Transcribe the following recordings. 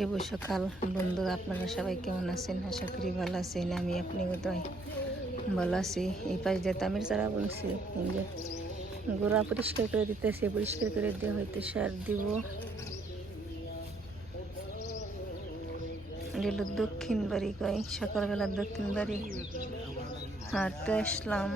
শুভ সকাল। বন্ধুরা আপনারা সবাই কেমন আছেন? আশা করি ভালো আছেন। আমি আপনি কোথায় ভালো আছি। এই পাশ দিয়ে তামিল চারা বলছি যে গোড়া পরিষ্কার করে দিতেছি, পরিষ্কার করে দিয়ে হয়তো সার দিব। হলো দক্ষিণ বাড়ি কয়, সকালবেলা দক্ষিণ বাড়ি। হাঁটতে আসলাম।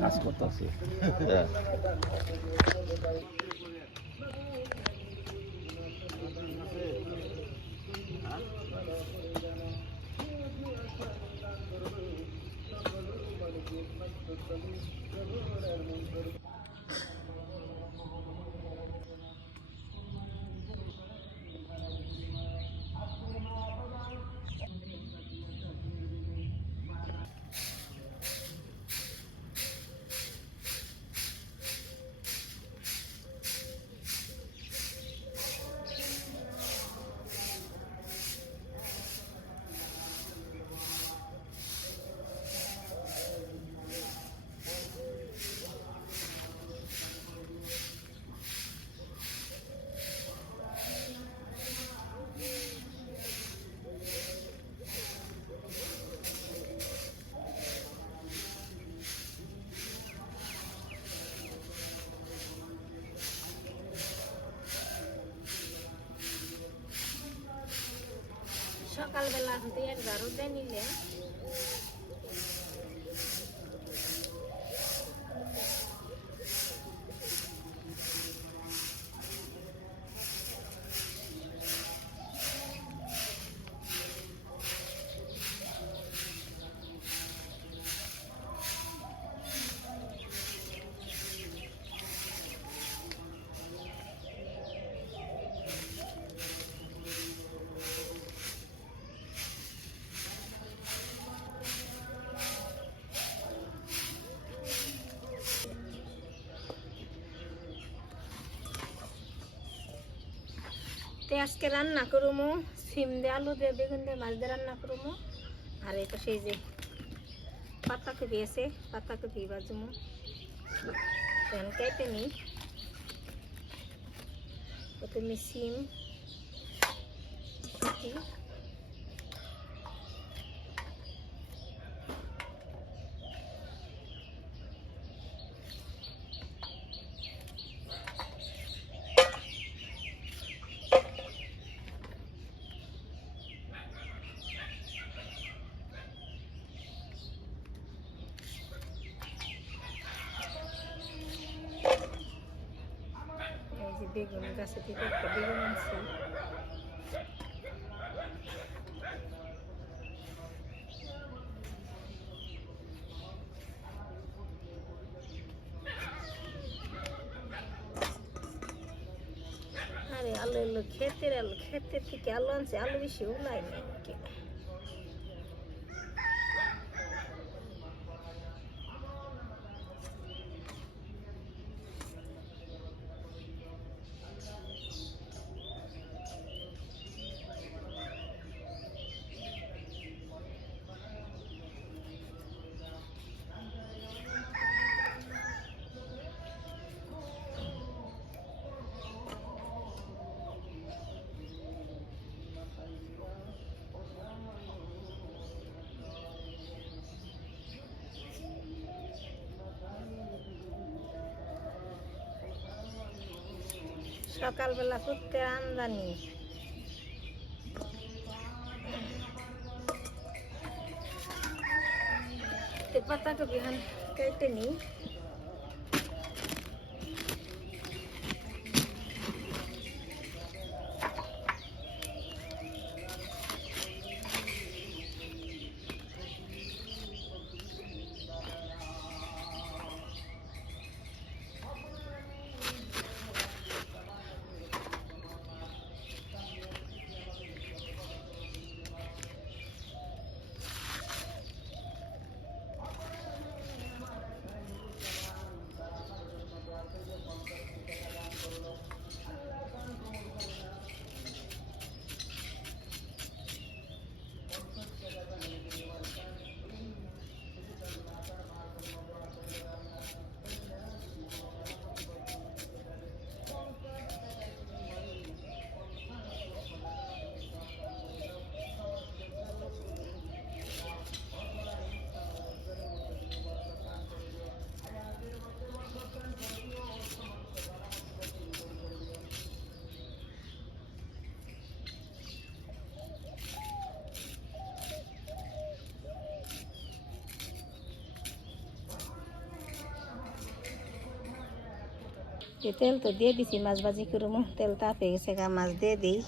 কাজ করতেছি সকালবেলা হতে একবার রোদে নিলে তে আজকে রান্না করব সিম দিয়ে আলু দিয়ে বেগুন দিয়ে মাছ দিয়ে রান্না করব আর এটা সেই যে পাতা কপি আছে, পাতা কপি বাজুমো এখন কেটে নিই। প্রথমে সিম বেগুন গাছে থেকে একটা বেগুন আনছি। আলু এলো, ক্ষেতের আলু, ক্ষেতের থেকে আলু আনছে, আলু বেশি উলাই নাই সকালবেলা করতে আমদানি। পাতা পাতাটা বিহান কেটে নিই। তেল তো দিয়ে দিছি মাছ ভাজি করব তেল তাপে গেছে গা মাছ দিয়ে দিই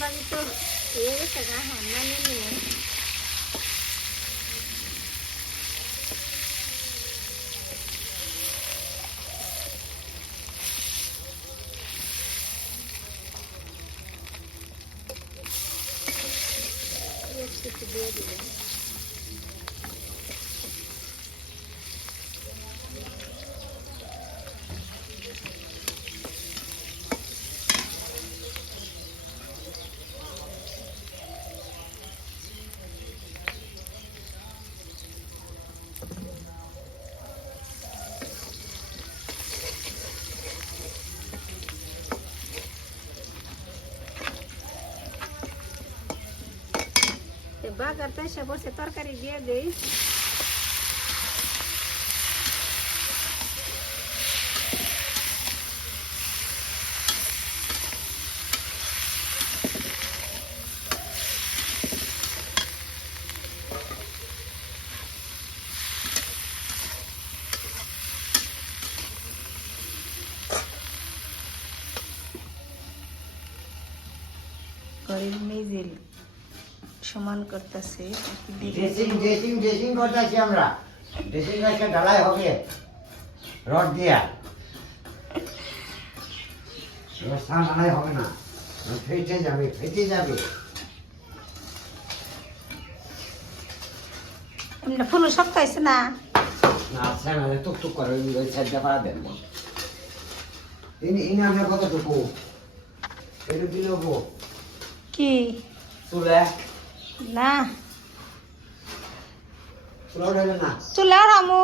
এই মাছ ভাজি তো হয়ে গেছে গা হান্না নিয়ে নিব একটু দিয়ে দিবেন বাগারতে এসে বসে তরকারি দিয়ে দেই করিম মেজিল সমান করতেছে ড্রেসিং ড্রেসিং ড্রেসিং করতেছি আমরা। ড্রেসিং একটা ঢালাই হবে। রড দিয়া। স্থান ঢালাই হবে না। ফেটে যাবে ফেটে যাবে। ফুল শক্ত হয়েছে না? না আচ্ছা না টুক টুক করে ওই সাইডটা পাড়া দেন ইনি ইনি আপনার কতটুকু? এটা দিলে কি? চুলে না। চুলে উঠাইবে না? চুলা রামু।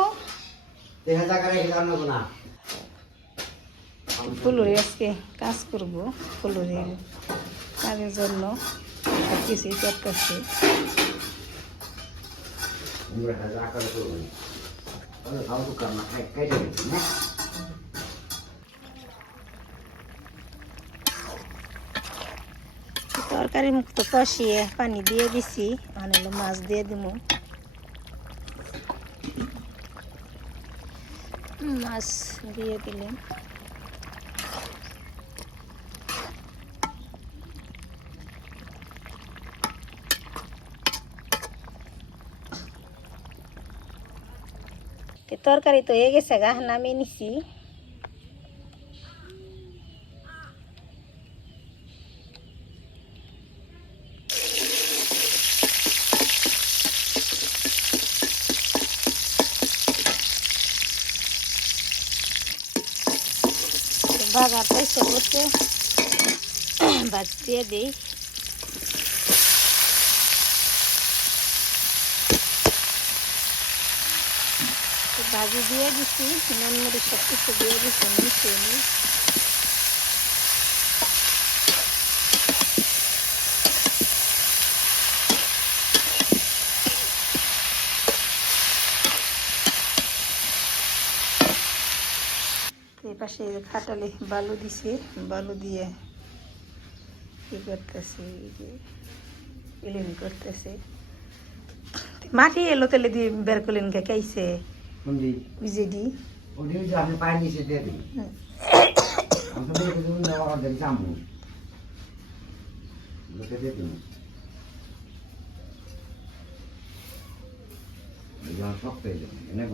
ফুলুরি আজকে কাজ করব ফুলুরির কাজের জন্য সব কিছুই করতেছি। আমরা না? তরকারি মুক্ত কষিয়ে পানি দিয়ে দিছি। আনলো মাছ দিয়ে দিব মাছ দিয়ে দিলাম। তরকারি তো হয়ে গেছে গা, নামিয়ে নিছি। ভাজাটা ইচ্ছে করছে দিই। ভাজি দিয়ে দিছি নুন মরিচ সব কিছু দিয়ে দিছি মিশিয়ে নিই পাশে খাটালে বালু দিছে বালু দিয়ে কি করতেছে এই করতেছে। মাটি এলো তেলে দিয়ে বের করলেন কে কোনদি বিজেডি। ওটি যে আপনি পায়ে নিচে দিয়ে দিন আমি তো দেখে দিন না অর্ডার জামু লোকে দিয়ে দিন যখন শক্ত হয়ে যাবে নেব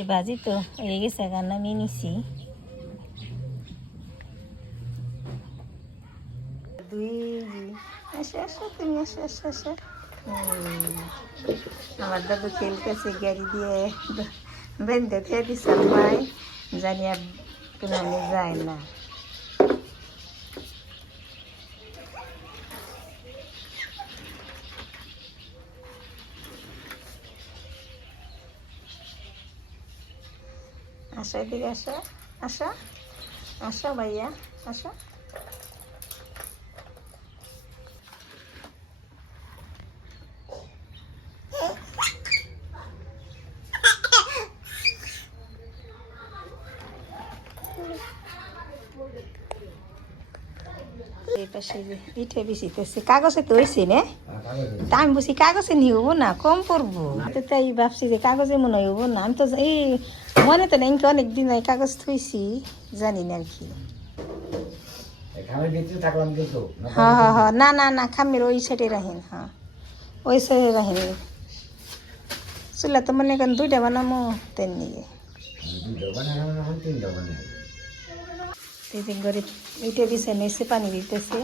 এই ভাজি তো হয়ে গেছে গান নামিয়ে নিছি। আমার দাদু খেলতেছে গাড়ি দিয়ে বেঁধে দিয়ে ভাই। জানি আর কোনো যায় না। আসো এদিকে আসো। আসো। আসো ভাইয়া আসো। এই পাশে যে পিঠে বিছিতেছে কাগজে তো হয়েছে না? তা আমি কাগজে নিয়ে হব না কম পড়ব। তো তাই ভাবছি যে কাগজে মনে হয় হব না। আমি তো এই মনে তো নেই অনেক দিন এই কাগজ থুইছি জানি না আর কি। হ্যাঁ হ্যাঁ হ্যাঁ। না না না খামির ওই সাইডে রাখেন হ্যাঁ। ওই সাইডে রাখেন। চুলা তো মনে করেন দুইটা বানামো তেন নিয়ে দুটো বানানো তিনটা বানাই। এই যে ঘরে ইটে বিছে নিচে পানি দিতেছে।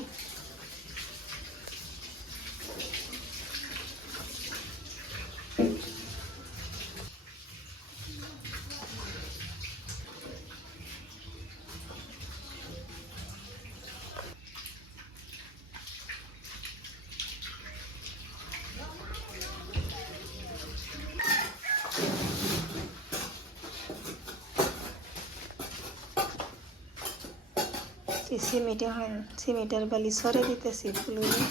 সিমেন্ট এখন সিমেন্টের বালি সরে দিতেছি ফুলগুলো।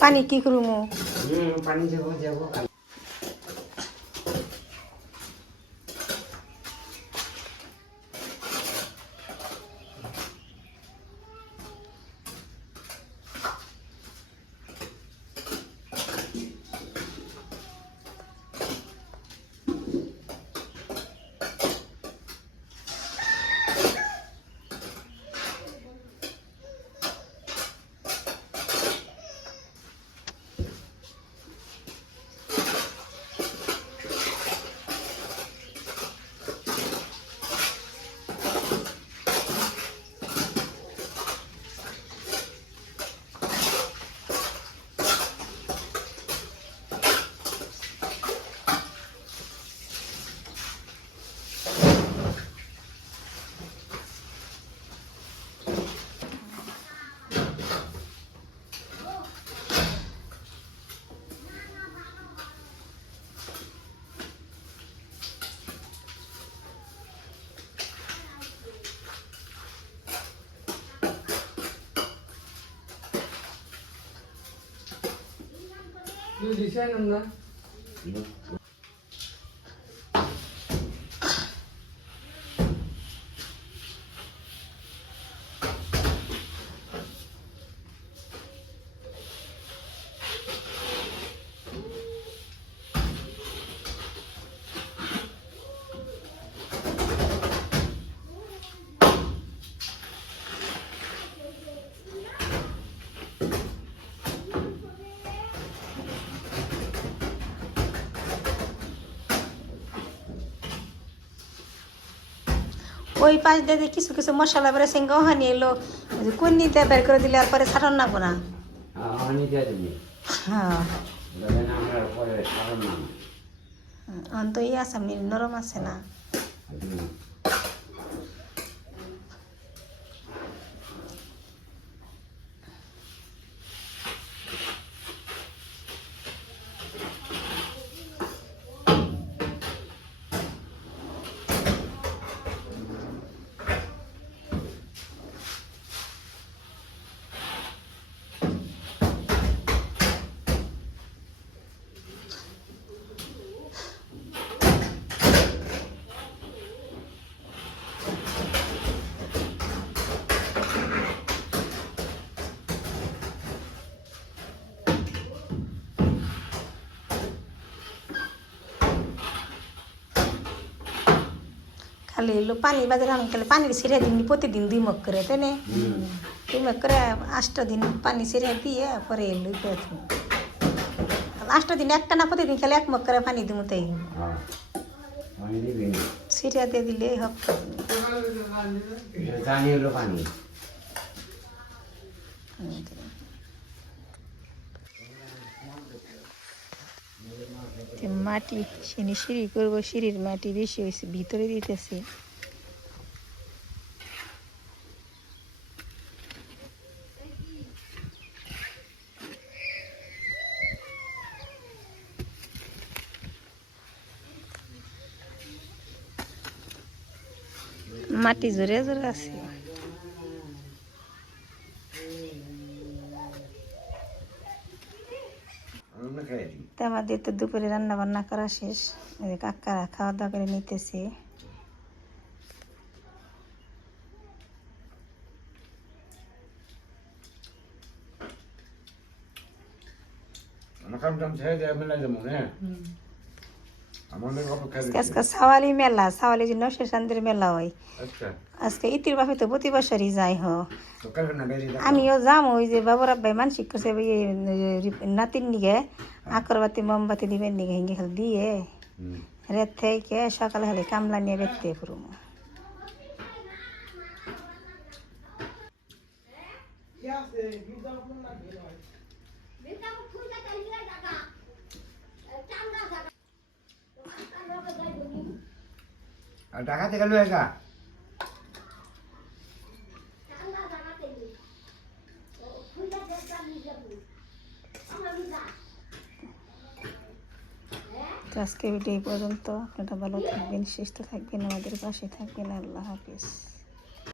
পানি কি করব? পানি। Gülşen Hanım'la ওই পাশ দিয়ে কিছু কিছু মশলা পরে সিংহ হানি এলো। কোন কুন্নি দিয়ে বের করে দিলে আর পরে ছাড়ন না হ্যাঁ। না। অন্ত ইয়ে আছে নরম আছে না। খালি এলো পানি বাজারে আমি খালি পানির ছিঁড়ে দিন প্রতিদিন দুই মগ করে তাই না দুই মগ করে আটটা দিন পানি ছিঁড়ে দিয়ে পরে এলো আটটা দিন একটা না প্রতিদিন খালি এক মগ করে পানি দিব তাই হ্যাঁ আমি দিবি ছিঁড়ে দিয়ে দিলে হোক এটা জানিয়ে হলো পানি মাটি সিঁড়ি সিঁড়ি করব সিঁড়ির মাটি বেশি হয়েছে ভিতরে দিতেছে। মাটি জোরে জোরে আছে আমরা খেয়ে দিই তা আমাদের তো দুপুরে রান্না বান্না করা শেষ। এই কাকারা খাওয়া দাওয়া করে নিতেছে। কাম টাম ছেড়ে দেয় মেলা যাব হ্যাঁ? আজকে সাওয়ালি মেলা সাওয়ালি যে নশের শান্তির মেলা হয় আচ্ছা। আজকে ইতির বাপে তো প্রতি বছরই যাই হ। আমিও যাম ওই যে বাবুর আব্বাই মানসিক করছে নাতির নিগে আকরবাতি মোমবাতি দিবেন নিগে হিঙ্গে খালি দিয়ে। রেত থেকে সকালে খালি কামলা নিয়ে দেখতে পুরো আর ঢাকাতে গেল একা? আজকে ভিডিও পর্যন্ত। আপনারা ভালো থাকবেন, সুস্থ থাকবেন, আমাদের পাশে থাকবেন। আল্লাহ হাফিজ।